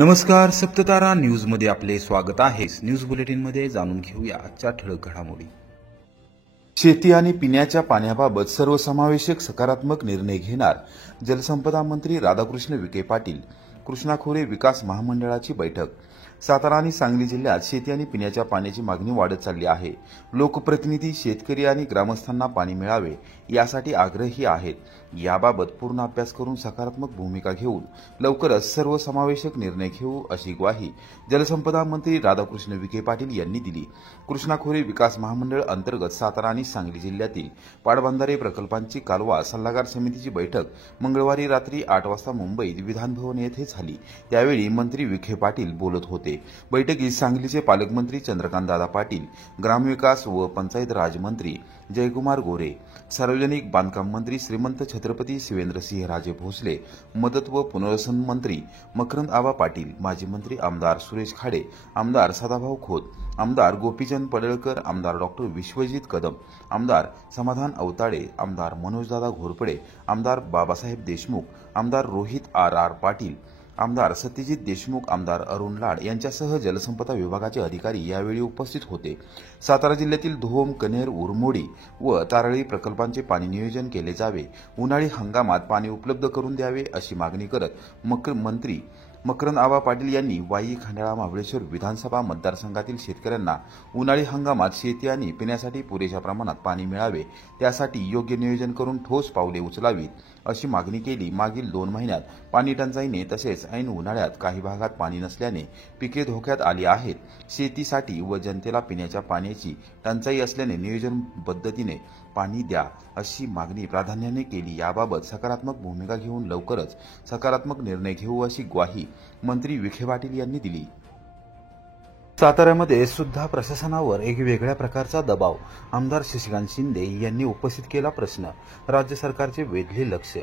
नमस्कार, सप्ततारा न्यूज मध्ये आपले स्वागत आहे। न्यूज बुलेटिन मध्ये जाणून घेऊया आजच्या ठळक घडामोडी। शेती आणि पिण्याच्या पाण्याबाबत सर्वसमावेशक सकारात्मक निर्णय घेणार जलसंपदा मंत्री राधाकृष्ण विखे पाटील। कृष्णा खोरे विकास महामंडळाची बैठक। सातारा आणि सांगली जिल्ह्यात शेती आणि पिण्याच्या पाण्याची मागणी वाढत चालली आहे। लोकप्रतिनिधी, शेतकरी आणि ग्रामस्थांना पाणी मिळावे यासाठी आग्रही आहेत। याबाबत पूर्ण अभ्यास करून सकारात्मक भूमिका घेऊन लवकरच सर्वसमावेशक निर्णय घेऊ अशी ग्वाही जलसंपदा मंत्री राधाकृष्ण विखे पाटील यांनी दिली। कृष्णा खोरे विकास महामंडळ अंतर्गत सातारा आणि सांगली जिल्ह्यातील पाटबंधारे प्रकल्पांची कालवा सल्लागार समितीची बैठक मंगळवारी रात्री 8 वाजता मुंबईत विधान भवन येथे झाली। त्यावेळी मंत्री विखे पाटील बोलत होते। बैठकीत सांगलीचे पालकमंत्री चंद्रकांतदादा पाटील, ग्रामविकास व पंचायत राज मंत्री जयकुमार गोरे, सार्वजनिक बांधकाम मंत्री श्रीमंत छत्रपती शिवेंद्रसिंह राजे भोसले, मदत व पुनर्वसन मंत्री मकरंद आबा पाटील, माजी मंत्री आमदार सुरेश खाडे, आमदार सदाभाऊ खोत, आमदार गोपीचंद पडळकर, आमदार डॉक्टर विश्वजित कदम, आमदार समाधान अवताडे, आमदार मनोजदादा घोरपडे, आमदार बाबासाहेब देशमुख, आमदार रोहित आर पाटील, आमदार सत्यजित देशमुख, आमदार अरुण लाड यांच्यासह जलसंपदा विभागाचे अधिकारी यावेळी उपस्थित होते। सातारा जिल्ह्यातील धोम, कन्हेर, उरमोडी व तारळी प्रकल्पांचे पाणी नियोजन केले जावे, उन्हाळी हंगामात पाणी उपलब्ध करून द्यावे अशी मागणी करत मंत्री मकरंद आबा पाटील यांनी वाई, खंडाळा, महाबळेश्वर विधानसभा मतदारसंघातील शेतकऱ्यांना उन्हाळी हंगामात शेती आणि पिण्यासाठी पुरेशा प्रमाणात पाणी मिळावे त्यासाठी योग्य नियोजन करून ठोस पावले उचलावीत अशी मागणी केली। मागील 2 महिन्यात पाणी टंचाईने तसेच ऐन उन्हाळ्यात काही भागात पाणी नसल्याने पिके धोक्यात आली आहेत। शेतीसाठी व जनतेला पिण्याच्या पाण्याची टंचाई असल्याने नियोजन पद्धतीने पाणी द्या अशी मागणी प्राधान्याने केली। याबाबत सकारात्मक भूमिका घेऊन लवकरच सकारात्मक निर्णय घेऊ अशी ग्वाही मंत्री विखे पाटील यांनी दिली। साताऱ्यामध्ये सुद्धा प्रशासनावर एक वेगळ्या प्रकारचा दबाव। आमदार शशिकांत शिंदे यांनी उपस्थित केला प्रश्न, राज्य सरकारचे वेधले लक्ष।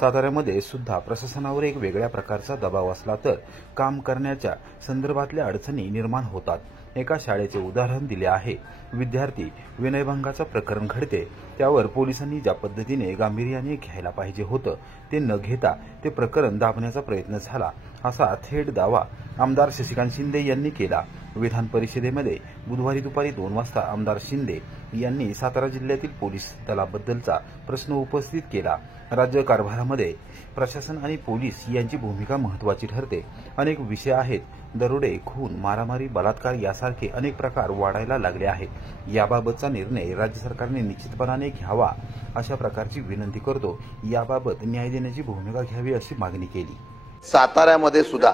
साताऱ्यामध्ये सुद्धा प्रशासनावर एक वेगळ्या प्रकारचा दबाव असला तर काम करण्याच्या संदर्भातल्या अडचणी निर्माण होतात। एका शाळेचे उदाहरण दिले आहे। विद्यार्थी विनयभंगाचं प्रकरण घडते, त्यावर पोलिसांनी ज्या पद्धतीने गांभीर्याने घ्यायला पाहिजे होतं ते न घेता ते प्रकरण दाबण्याचा प्रयत्न झाला, असा थेट दावा आमदार शशिकांत शिंदे यांनी केला। विधान परिषदेमध्ये बुधवारी दुपारी 2 वाजता आमदार शिंदे यांनी सातारा जिल्ह्यातील पोलीस दलाबद्दलचा प्रश्न उपस्थित केला। राज्य कारभारामध्ये प्रशासन आणि पोलीस यांची भूमिका महत्त्वाची ठरते। अनेक विषय आहेत, दरोडे, खून, मारामारी, बलात्कार यासारखे अनेक प्रकार वाढायला लागले आहेत। याबाबतचा निर्णय राज्य सरकारने निश्चितपणाने घ्यावा अशा प्रकारची विनंती करतो। याबाबत न्याय देण्याची भूमिका घ्यावी अशी मागणी केली। साताऱ्यामध्ये सुद्धा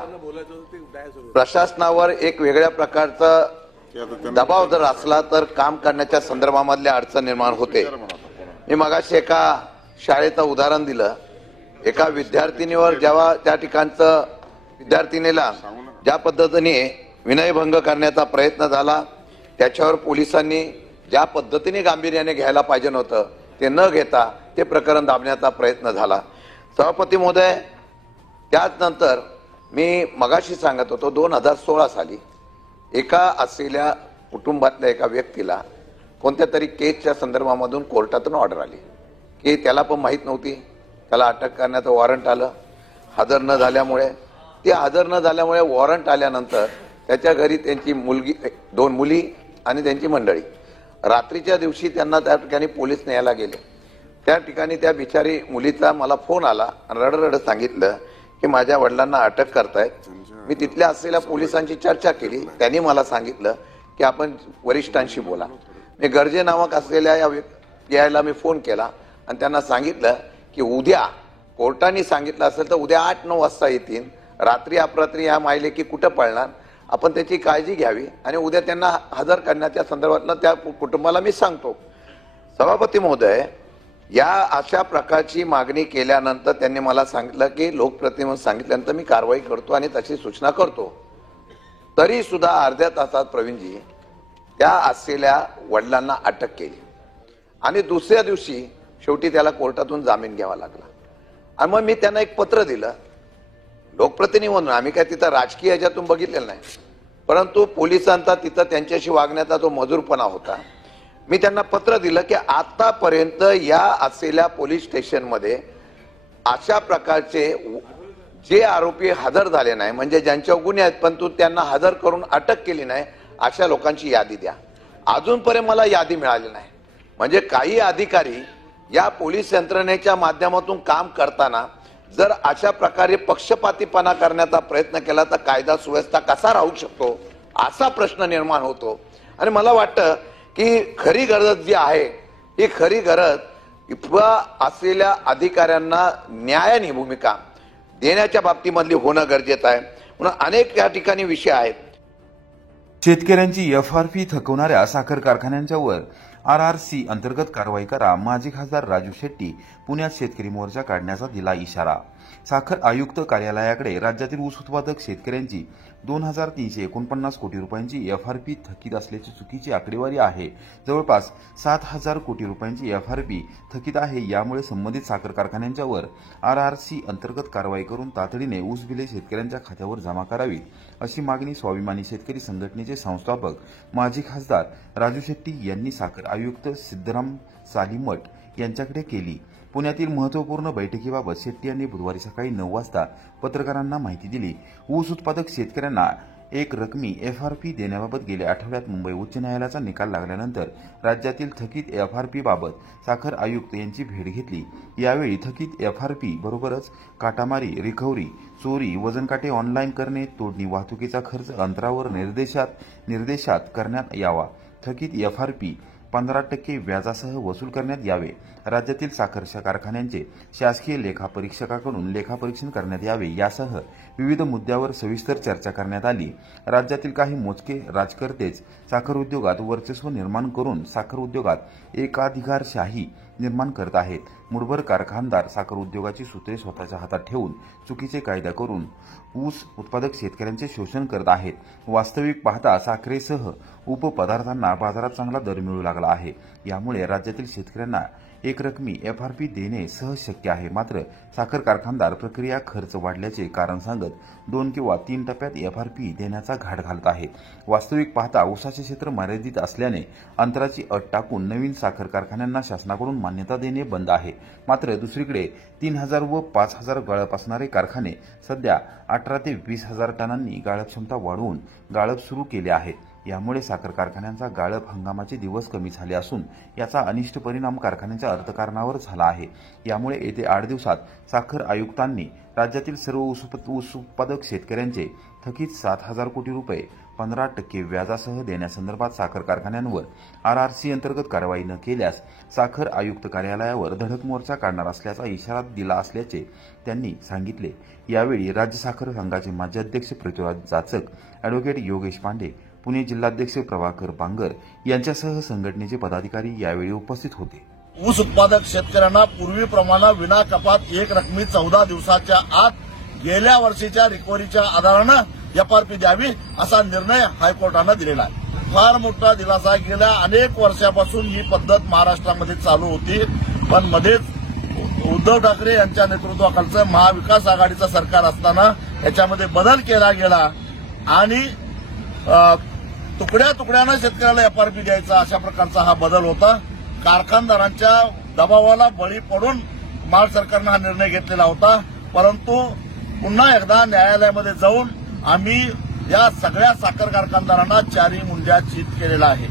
प्रशासनावर एक वेगळ्या प्रकारचा दबाव जर असला तर काम करण्याच्या संदर्भामधल्या अडचण निर्माण होते। मी मगाशी एका शाळेचं उदाहरण दिलं। एका विद्यार्थिनीवर जेव्हा त्या ठिकाणचं विद्यार्थिनीला ज्या पद्धतीने विनयभंग करण्याचा प्रयत्न झाला, त्याच्यावर पोलिसांनी ज्या पद्धतीने गांभीर्याने घ्यायला पाहिजे नव्हतं ते न घेता ते प्रकरण दाबण्याचा प्रयत्न झाला। सभापती महोदय, त्यानंतर मी मगाशी सांगत होतो 2016 साली एका असलेल्या कुटुंबातल्या एका व्यक्तीला कोणत्या तरी केसच्या संदर्भामधून कोर्टातून ऑर्डर आली की त्याला पण माहीत नव्हती, त्याला अटक करण्याचं वॉरंट आलं। हजर न झाल्यामुळे वॉरंट आल्यानंतर त्याच्या घरी त्यांची मुलगी, 2 मुली आणि त्यांची मंडळी, रात्रीच्या दिवशी त्यांना त्या ठिकाणी पोलीस न्यायला गेले। त्या ठिकाणी त्या बिचारी मुलीचा मला फोन आला आणि रडरड सांगितलं की माझ्या वडिलांना अटक करतायत। मी तिथल्या असलेल्या पोलिसांची चर्चा केली। त्यांनी मला सांगितलं की आपण वरिष्ठांशी बोला। मी गरजे नामक असलेल्या यायला मी फोन केला आणि त्यांना सांगितलं की उद्या कोर्टाने सांगितलं असेल तर उद्या 8-9 वाजता येतील। रात्री अपरात्री या मायले की कुठं पळणार, आपण त्याची काळजी घ्यावी आणि उद्या त्यांना हजर करण्याच्या संदर्भातलं त्या कुटुंबाला मी सांगतो। सभापती महोदय, या अशा प्रकारची मागणी केल्यानंतर त्यांनी मला सांगितलं की लोकप्रतिनिधी सांगितल्यानंतर मी कारवाई करतो आणि तशी सूचना करतो। तरी सुद्धा अर्ध्या तासात प्रवीणजी त्या असलेल्या वडिलांना अटक केली आणि दुसऱ्या दिवशी शेवटी त्याला कोर्टातून जामीन घ्यावा लागला। आणि मग मी त्यांना एक पत्र दिलं लोकप्रतिनिधी म्हणून। आम्ही काय तिथं राजकीय ह्याच्यातून बघितलेलं नाही, परंतु पोलिसांचा तिथं त्यांच्याशी वागण्याचा जो मजूरपणा होता, मी त्यांना पत्र दिलं की आतापर्यंत या असलेल्या पोलीस स्टेशनमध्ये अशा प्रकारचे जे आरोपी हजर झाले नाही, म्हणजे ज्यांच्यावर गुन्हे आहेत परंतु त्यांना हजर करून अटक केली नाही, अशा लोकांची यादी द्या. अजूनपर्यंत मला यादी मिळाली नाही. म्हणजे काही अधिकारी या पोलीस यंत्रणेच्या माध्यमातून काम करताना जर अशा प्रकारे पक्षपातीपणा करण्याचा प्रयत्न केला तर कायदा सुव्यवस्था कसा राहू शकतो असा प्रश्न निर्माण होतो. आणि मला वाटतं की खरी गरज जी आहे ही खरी गरज इथवा असलेल्या अधिकाऱ्यांना न्यायाने भूमिका देण्याच्या बाबतीमधली होणं गरजेचं आहे. म्हणून अनेक या ठिकाणी विषय आहेत. शेतकऱ्यांची एफआरपी थकवणाऱ्या साखर कारखान्यांच्यावर आरआरसी अंतर्गत कारवाई करा. माजी खासदार राजू शेट्टी पुण्यात शेतकरी मोर्चा काढण्याचा दिला इशारा. साखर आयुक्त कार्यालयाकडे राज्यातील ऊस उत्पादक शेतकऱ्यांची 2,349 कोटी रुपयांची एफआरपी थकीत असल्याची चुकीची आकडेवारी आहे. जवळपास 7,000 कोटी रुपयांची एफआरपी थकीत आहे. यामुळे संबंधित साखर कारखान्यांच्यावर आरआरसी अंतर्गत कारवाई करून तातडीने ऊस बिले शेतकऱ्यांच्या खात्यावर जमा करावी, अशी मागणी स्वाभिमानी शेतकरी संघटनेचे संस्थापक माजी खासदार राजू शेट्टी यांनी साखर आयुक्त सिद्धराम सालीमठ यांच्याकडे केली. पुण्यातील महत्वपूर्ण बैठकीबाबत शेट्टी यांनी बुधवारी सकाळी 9 वाजता पत्रकारांना माहिती दिली. ऊस उत्पादक शेतकऱ्यांना एक रकमी एफआरपी देण्याबाबत गेल्या आठवड्यात मुंबई उच्च न्यायालयाचा निकाल लागल्यानंतर राज्यातील थकीत एफआरपी बाबत साखर आयुक्त यांची भेट घेतली. यावेळी थकीत एफआरपी बरोबरच काटामारी, रिकव्हरी, चोरी, वजनकाटे ऑनलाईन करणे, तोडणी वाहतुकीचा खर्च अंतरावर निर्देशात करण्यात यावा, थकीत एफआरपी 15% व्याजासह वसूल करण्यात यावे, राज्यातील साखर कारखान्यांचे शासकीय लेखापरीक्षकाकडून लेखापरीक्षण करण्यात यावे यासह विविध मुद्द्यावर सविस्तर चर्चा करण्यात आली. राज्यातील काही मोजके राजकर्तेच साखर उद्योगात वर्चस्व निर्माण करून साखर उद्योगात एकाधिकारशाही निर्माण करत आहेत. मुठभर कारखानदार साखर उद्योगाची सूत्रे स्वतःच्या हातात ठेवून चुकीचे कायदा करून ऊस उत्पादक शेतकऱ्यांचे शोषण करत आहेत. वास्तविक पाहता साखरेसह उपपदार्थांना बाजारात चांगला दर मिळू लागला आहे. यामुळे राज्यातील शेतकऱ्यांना एक रकमी एफआरपी देणे सहज शक्य आहे. मात्र साखर कारखानदार प्रक्रिया खर्च वाढल्याचे कारण सांगत 2 किंवा 3 टप्प्यात एफआरपी देण्याचा घाट घालत आहेत. वास्तविक पाहता ऊसाचे क्षेत्र मर्यादित असल्याने अंतराची अट टाकून नवीन साखर कारखान्यांना शासनाकडून मान्यता देणे बंद आहे. मात्र दुसरीकडे 3,000 व 5,000 गाळप असणारे कारखाने सध्या 18 ते 20,000 टनांनी गाळप क्षमता वाढवून गाळप सुरू केले आहेत. यामुळे साखर कारखान्यांचा गाळप हंगामाचे दिवस कमी झाले असून याचा अनिष्ट परिणाम कारखान्यांच्या अर्थकारणावर झाला आहे. यामुळे येत्या 8 दिवसात साखर आयुक्तांनी राज्यातील सर्व ऊस उत्पादक शेतकऱ्यांचे थकीत 7,000 कोटी रुपये 15% व्याजासह देण्यासंदर्भात साखर कारखान्यांवर आरआरसी अंतर्गत कारवाई न केल्यास साखर आयुक्त कार्यालयावर धडक मोर्चा काढणार असल्याचा इशारा दिला असल्याचे त्यांनी सांगितले. यावेळी राज्य साखर संघाचे माजी अध्यक्ष पृथ्वीराज जाचक, ॲडव्होकेट योगेश पांडे, पुणे जिल्हाध्यक्ष प्रभाकर बांगर यांच्यासह संघटनेचे पदाधिकारी यावेळी उपस्थित होते. ऊस उत्पादक शेतकऱ्यांना पूर्वीप्रमाणे विना कपात एक रकमी 14 दिवसाच्या आत गेल्या वर्षीच्या रिकव्हरीच्या आधारानं एफआरपी द्यावी असा निर्णय हायकोर्टानं दिलेला आहे. फार मोठा दिलासा. गेल्या अनेक वर्षापासून ही पद्धत महाराष्ट्रामध्ये चालू होती, पण मध्येच उद्धव ठाकरे यांच्या नेतृत्वाखालचं महाविकास आघाडीचं सरकार असताना याच्यामध्ये बदल केला गेला आणि तुकड्या तुकड्यानं शेतकऱ्याला एफआरपी द्यायचा अशा प्रकारचा हा बदल होता. कारखानदारांच्या दबावाला बळी पडून महाराष्ट्र सरकारनं हा निर्णय घेतलेला होता. परंतु पुन्हा एकदा न्यायालयामध्ये जाऊन आम्ही या सगळ्या साखर कारखानदारांना 4 मुंड्या चित केलेला आहे.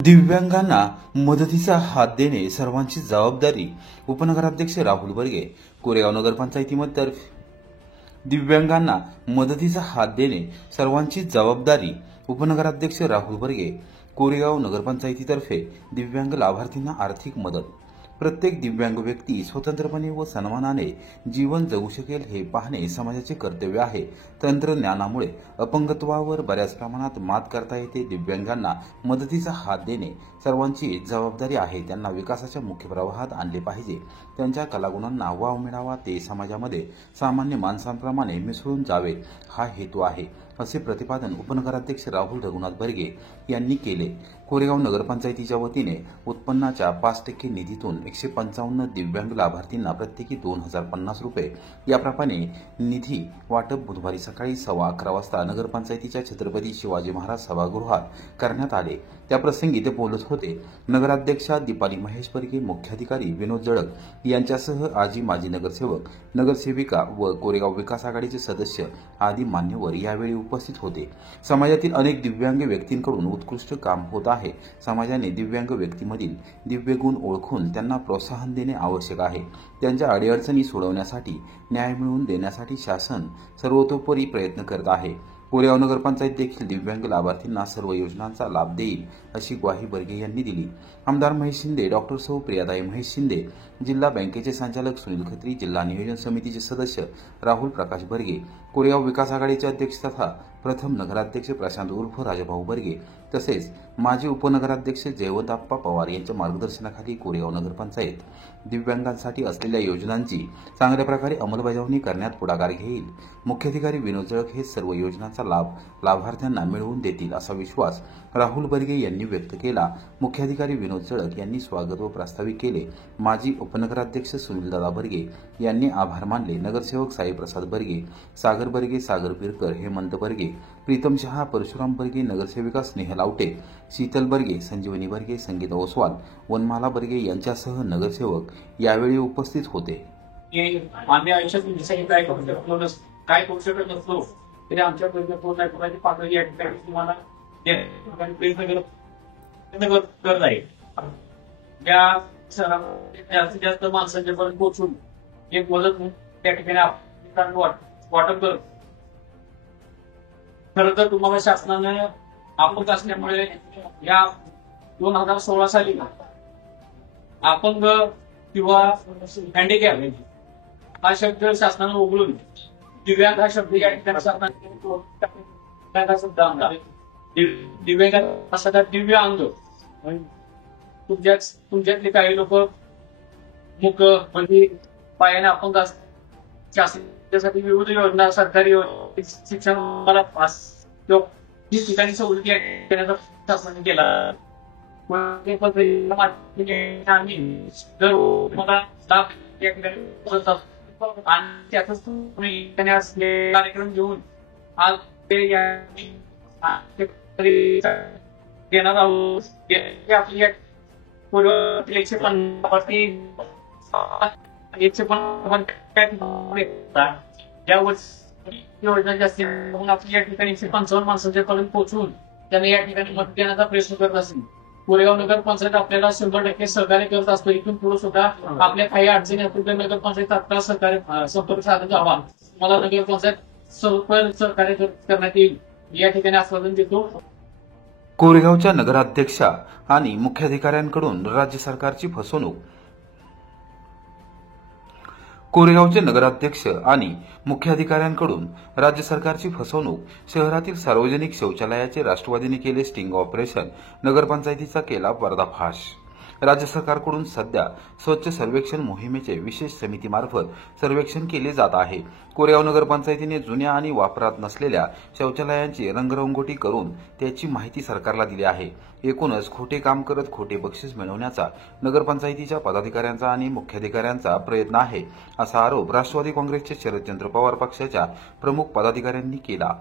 दिव्यांगांना मदतीचा हात देणे सर्वांची जबाबदारी. उपनगराध्यक्ष राहुल बर्गे, कोरेगाव नगरपंचायतीमध्ये दिव्यांगांना मदतीचा हात देणे सर्वांची जबाबदारी. उपनगराध्यक्ष राहुल बर्गे, कोरेगाव नगरपंचायतीतर्फे दिव्यांग लाभार्थींना आर्थिक मदत. प्रत्येक दिव्यांग व्यक्ती स्वतंत्रपणे व सन्मानाने जीवन जगू शकेल हे पाहणे समाजाचे कर्तव्य आहे. तंत्रज्ञानामुळे अपंगत्वावर बऱ्याच प्रमाणात मात करता येते. दिव्यांगांना मदतीचा हात देणे सर्वांची जबाबदारी आहे. त्यांना विकासाच्या मुख्य प्रवाहात आणले पाहिजे. त्यांच्या कलागुणांना वाव मिळावा. ते समाजामध्ये सामान्य माणसांप्रमाणे मिसळून जावे हा हेतू आहे, असे प्रतिपादन उपनगराध्यक्ष राहुल रघुनाथ बर्गे यांनी केले. कोरेगाव नगरपंचायतीच्या वतीने उत्पन्नाच्या 5% निधीतून 155 दिव्यांग लाभार्थींना प्रत्येकी 2,050 रुपये याप्रमाणे निधी वाटप बुधवारी सकाळी 11:15 वाजता नगरपंचायतीच्या छत्रपती शिवाजी महाराज सभागृहात करण्यात आले. त्याप्रसंगी ते बोलत होते. नगराध्यक्षा दीपाली महेश परगे, मुख्याधिकारी विनोद जळक यांच्यासह आजी माजी नगरसेवक, नगरसेविका व कोरेगाव विकास आघाडीचे सदस्य आदी मान्यवर यावेळी उपस्थित होते. समाजातील अनेक दिव्यांग व्यक्तींकडून उत्कृष्ट काम होत आहे. समाजाने दिव्यांग व्यक्तीमधील दिव्य गुण ओळखून त्यांना प्रोत्साहन देणे आवश्यक आहे. त्यांच्या अडीअडचणी सोडवण्यासाठी, न्याय मिळवून देण्यासाठी शासन सर्वतोपरी प्रयत्न करत आहे. कोरेगाव नगरपंचायत देखील दिव्यांग लाभार्थींना सर्व योजनांचा लाभ देईल अशी ग्वाही बर्गे यांनी दिली. आमदार महेश शिंदे, डॉक्टर सौ प्रियाताई महेश शिंदे, जिल्हा बँकेचे संचालक सुनील खत्री, जिल्हा नियोजन समितीचे सदस्य राहुल प्रकाश बर्गे, कोरेगाव विकास आघाडीचे अध्यक्ष तथा प्रथम नगराध्यक्ष प्रशांत उर्फ राजाभाऊ बर्गे तसेच माजी उपनगराध्यक्ष जयवंतप्पा पवार यांच्या मार्गदर्शनाखाली कोरेगाव नगरपंचायत दिव्यांगांसाठी असलेल्या योजनांची चांगल्या प्रकारे अंमलबजावणी करण्यात पुढाकार घेईल. मुख्याधिकारी विनोद जळक हे सर्व योजनांचा लाभ लाभार्थ्यांना मिळवून देतील असा विश्वास राहुल बर्गे यांनी व्यक्त केला. मुख्याधिकारी विनोद जळक यांनी स्वागत व प्रास्ताविक केले. माजी उपनगराध्यक्ष सुनीलदादा बर्गे यांनी आभार मानले. नगरसेवक साईप्रसाद बर्गे, सागर बर्गे, सागर बिरकर, हेमंत बर्गे, प्रीतम शहा, परशुराम बर्गे, नगरसेविका स्नेहल आवटे, शीतल बर्गे, संजीवनी बर्गे, संगीता ओसवाल, वनमाला बर्गे यांच्यासह नगरसेवक यावेळी उपस्थित होते. आम्ही आयुष्यात तुमच्यासाठी काय करू शकत नसतो तरी आमच्या प्रयत्न पातळी या ठिकाणी तुम्हाला प्रयत्न करत आहे. या जास्तीत जास्त माणसांच्या पर्यंत पोहोचून एक मदत त्या ठिकाणी वाटप करत. खरं तर तुम्हाला शासनाने अपंग असल्यामुळे या 2016 साली अपंग किंवा हँडिकॅप हा शब्द शासनाने उघडून दिव्यांग हा शब्द या ठिकाणी शासनाने दिव्यांग असा दिव्य अंग तुमच्यातले काही लोक मुक म्हणजे पायाने अपंग असतात. शासनासाठी विविध योजना, सरकारी शिक्षण मला ठिकाणी सवलती देण्याचा शासनाने केला. आम्ही जर मला लाभ आणि त्यातच कार्यक्रम घेऊन आज ते देणार आहोत. आपली 150 या योजना जास्तीत आपली या ठिकाणी 155 माणसांच्या पर्यंत पोहोचून त्यांना या ठिकाणी मदत देण्याचा प्रयत्न करत असेल. कोरेगाव नगरपंचायत आपल्याला 100% सहकार्य करत असतो. इथून पुढे सुद्धा आपल्या काही अडचणी असतील तर नगरपंचायत तात्काळ सहकार्य संपर्क साधत जावा. मला नगरपंचायत सहकार्य करण्यात येईल या ठिकाणी आश्वासन देतो. कोरेगावच्या नगराध्यक्षा आणि मुख्याधिकाऱ्यांकडून राज्य सरकारची फसवणूक. कोरेगावचे नगराध्यक्ष आणि मुख्याधिकाऱ्यांकडून राज्य सरकारची फसवणूक. शहरातील सार्वजनिक शौचालयाचे राष्ट्रवादीने केले स्टिंग ऑपरेशन. नगरपंचायतीचा केला पर्दाफाश. राज्य सरकारकडून सध्या स्वच्छ सर्वेक्षण मोहिमेचे विशेष समितीमार्फत सर्वेक्षण केले जात आहे. कोरेगाव नगरपंचायतीने जुन्या आणि वापरात नसलेल्या शौचालयांची रंगरंगोटी करून त्याची माहिती सरकारला दिली आहे. एकूणच खोटे काम करत खोटे बक्षीस मिळवण्याचा नगरपंचायतीच्या पदाधिकाऱ्यांचा आणि मुख्याधिकाऱ्यांचा प्रयत्न आहे, असा आरोप राष्ट्रवादी काँग्रेसचे शरदचंद्र पवार पक्षाच्या प्रमुख पदाधिकाऱ्यांनी केला.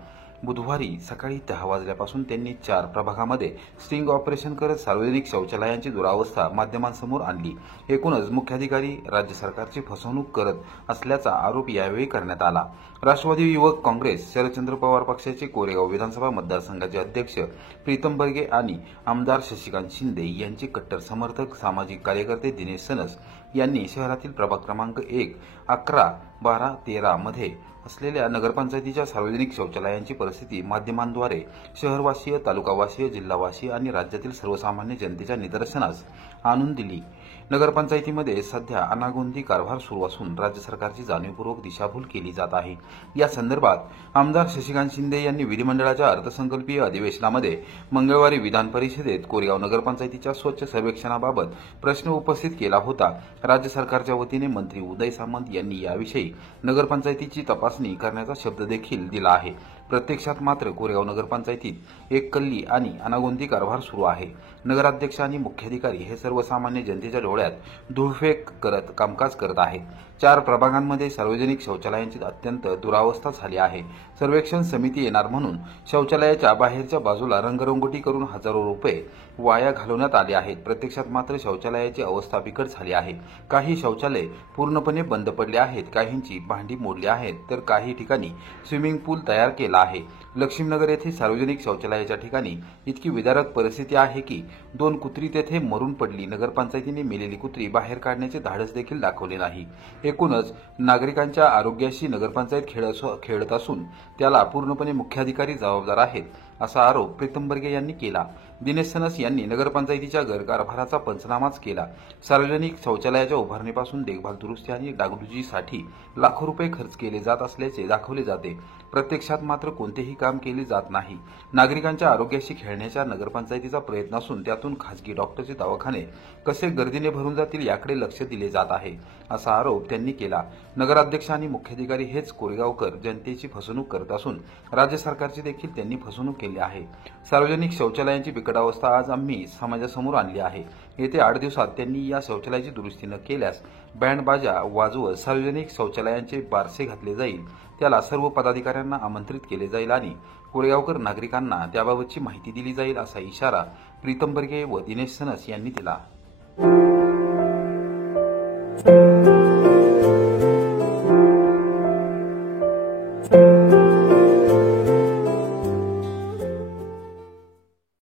बुधवारी सकाळी 10 वाजल्यापासून त्यांनी 4 प्रभागामध्ये स्टिंग ऑपरेशन करत सार्वजनिक शौचालयांची दुरावस्था माध्यमांसमोर आणली. एकूणच मुख्याधिकारी राज्य सरकारची फसवणूक करत असल्याचा आरोप यावेळी करण्यात आला. राष्ट्रवादी युवक काँग्रेस शरदचंद्र पवार पक्षाचे कोरेगाव विधानसभा मतदारसंघाचे अध्यक्ष प्रीतम बर्गे आणि आमदार शशिकांत शिंदे यांचे कट्टर समर्थक सामाजिक कार्यकर्ते दिनेश सनस यांनी शहरातील प्रभाग क्रमांक 1, 11, 12, 13 मध्ये असलेल्या नगरपंचायतीच्या सार्वजनिक शौचालयांची परिस्थिती माध्यमांद्वारे शहरवासीय, तालुकावासीय, जिल्हावासीय आणि राज्यातील सर्वसामान्य जनतेच्या निदर्शनास आणून दिली. नगरपंचायतीमध्ये सध्या अनागोंदी कारभार सुरू असून राज्य सरकारची जाणीवपूर्वक दिशाभूल केली जात आहे. या संदर्भात आमदार शशिकांत शिंदे यांनी विधिमंडळाच्या अर्थसंकल्पीय अधिवेशनामध्ये मंगळवारी विधान परिषदेत कोरेगाव नगरपंचायतीच्या स्वच्छ सर्वेक्षणाबाबत प्रश्न उपस्थित केला होता. राज्य सरकारच्या वतीने मंत्री उदय सामंत यांनी याविषयी नगरपंचायतीची तपासणी करण्याचा शब्द देखील दिला आहे. प्रत्यक्षात मात्र कोरेगाव नगरपंचायतीत एक कल्ली आणि अनागोंदी कारभार सुरू आहे. नगराध्यक्ष आणि मुख्याधिकारी हे सर्वसामान्य जनतेच्या डोळ्यात धूळफेक करत कामकाज करत आहेत. 4 प्रभागांमध्ये सार्वजनिक शौचालयांची अत्यंत दुरावस्था झाली आहे. सर्वेक्षण समिती येणार म्हणून शौचालयाच्या बाहेरच्या बाजूला रंगरंगोटी करून हजारो रुपये वाया घालवण्यात आले आहेत. प्रत्यक्षात मात्र शौचालयाची अवस्था बिकट झाली आहे. काही शौचालय पूर्णपणे बंद पडले आहेत, काहींची भांडी मोडली आहेत, तर काही ठिकाणी स्विमिंग पूल तयार केला आहे. लक्ष्मीनगर येथे सार्वजनिक शौचालयाच्या ठिकाणी इतकी विदारक परिस्थिती आहे की 2 कुत्री तेथे मरून पडली. नगरपंचायतीने मेलेली कुत्री बाहेर काढण्याचे धाडस देखील दाखवले नाही. एकूणच नागरिकांच्या आरोग्याशी नगरपंचायत खेळत असून त्याला पूर्णपणे मुख्याधिकारी जबाबदार आहेत, असा आरोप प्रीतम बर्गे यांनी केला. दिनेश सनस यांनी नगरपंचायतीच्या गैरकारभाराचा पंचनामाच केला. सार्वजनिक शौचालयाच्या उभारणीपासून देखभाल दुरुस्ती आणि डागडुजीसाठी लाखो रुपये खर्च केले जात असल्याचे दाखवले जाते. प्रत्यक्षात मात्र कोणतेही काम केले जात नाही. नागरिकांच्या आरोग्याशी खेळण्याच्या नगरपंचायतीचा प्रयत्न असून त्यातून खासगी डॉक्टरचे दवाखाने कसे गर्दीने भरून जातील याकडे लक्ष दिले जात आहे, असा आरोप त्यांनी केला. नगराध्यक्ष आणि मुख्याधिकारी हेच कोरेगावकर जनतेची फसवणूक करत असून राज्य सरकारची देखील त्यांनी फसवणूक केली आहे. सार्वजनिक शौचालयांची बिकट अवस्था आज आम्ही समाजासमोर आणली आहे. येत्या 8 दिवसात त्यांनी या शौचालयाची दुरुस्ती न केल्यास बँड बाजा वाजवत सार्वजनिक शौचालयांचे बारसे घातले जाईल. त्याला सर्व पदाधिकाऱ्यांना आमंत्रित केले जाईल आणि कोरेगावकर नागरिकांना त्याबाबतची माहिती दिली जाईल, असा इशारा प्रीतम बर्गे व दिनेश सनस यांनी दिला.